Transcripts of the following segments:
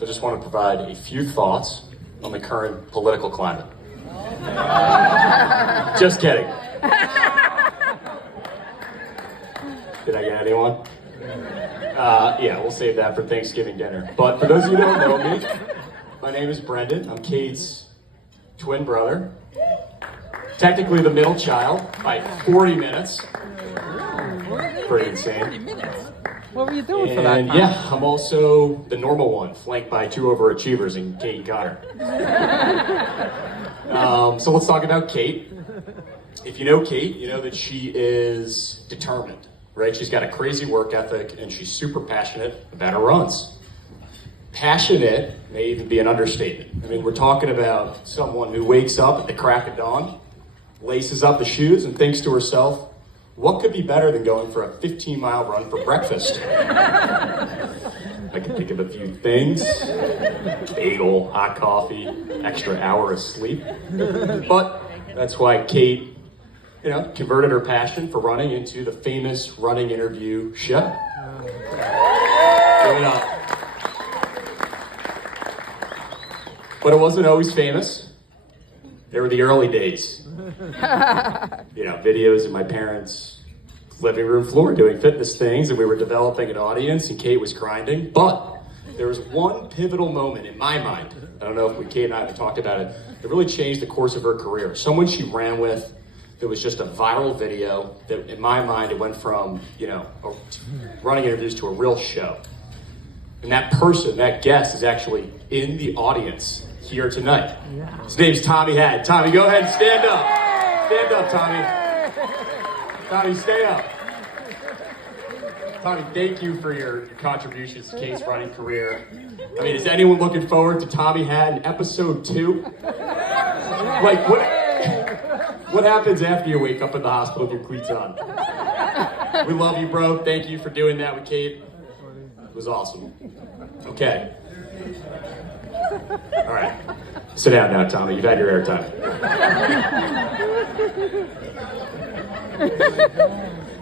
So I just want to provide a few thoughts on the current political climate. Just kidding. Did I get anyone? Yeah, we'll save that for Thanksgiving dinner. But for those of you who don't know me, my name is Brendan. I'm Kate's twin brother. Technically the middle child by 40 minutes. Pretty insane. What were you doing for that time? Yeah, I'm also the normal one, flanked by two overachievers in Kate and Connor. So let's talk about Kate. If you know Kate, you know that she is determined, right? She's got a crazy work ethic and she's super passionate about her runs. Passionate may even be an understatement. I mean, we're talking about someone who wakes up at the crack of dawn, laces up the shoes and thinks to herself, what could be better than going for a 15-mile run for breakfast? I can think of a few things. Bagel, hot coffee, extra hour of sleep. But that's why Kate, converted her passion for running into the famous running interview show. Give it up. But it wasn't always famous. There were the early days. Videos of my parents' living room floor doing fitness things, and we were developing an audience, and Kate was grinding. But there was one pivotal moment in my mind, I don't know if Kate and I have talked about it, that really changed the course of her career. Someone she ran with that was just a viral video that, in my mind, it went from, running interviews to a real show. And that person, that guest, is actually in the audience here tonight. Yeah. His name's Tommy Hadd. Tommy, go ahead and stand up. Stand up, Tommy. Tommy, stay up. Tommy, thank you for your contributions to Kate's running career. I mean, is anyone looking forward to Tommy Hadd in episode 2? Like, what happens after you wake up in the hospital with your cleats on? We love you, bro. Thank you for doing that with Kate. It was awesome. Okay. All right. Sit down now, Tommy. You've had your airtime.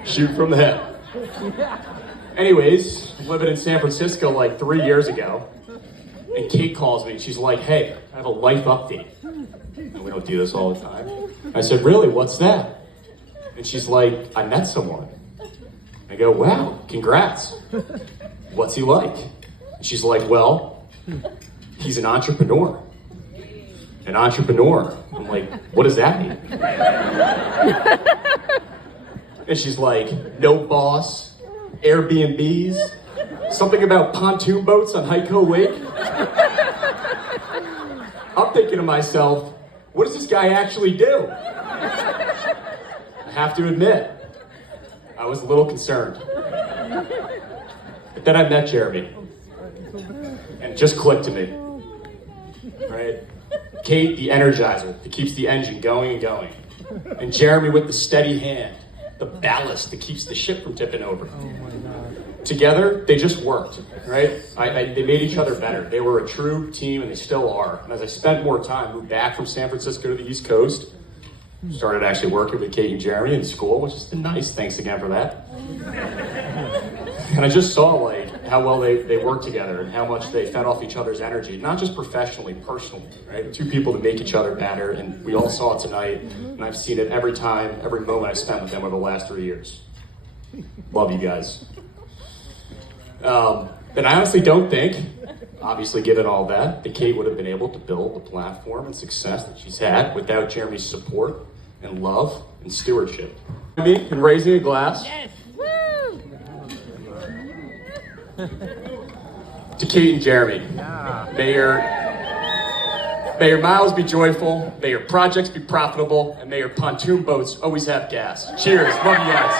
Shoot from the hip. Anyways, living in San Francisco like 3 years ago, and Kate calls me and she's like, hey, I have a life update. And we don't do this all the time. I said, really? What's that? And she's like, I met someone. I go, wow, congrats. What's he like? And she's like, well, he's an entrepreneur. An entrepreneur. I'm like, what does that mean? And she's like, no boss, Airbnbs, something about pontoon boats on Hyco Lake. I'm thinking to myself, what does this guy actually do? I have to admit, I was a little concerned. But then I met Jeremy, and it just clicked to me, right? Kate, the energizer that keeps the engine going and going. And Jeremy with the steady hand, the ballast that keeps the ship from tipping over. Oh my God. Together, they just worked, right? They made each other better. They were a true team, and they still are. And as I spent more time, moved back from San Francisco to the East Coast, started actually working with Kate and Jeremy in school, which has been nice. Thanks again for that. And I just saw how well they work together and how much they fed off each other's energy, not just professionally, personally, right? Two people that make each other better, and we all saw it tonight, and I've seen it every time, every moment I've spent with them over the last 3 years. Love you guys. And I honestly don't think, obviously given all that Kate would have been able to build the platform and success that she's had without Jeremy's support and love and stewardship. And raising a glass. Yes. To Kate and Jeremy. May your miles be joyful, may your projects be profitable, and may your pontoon boats always have gas. Cheers. Love you guys.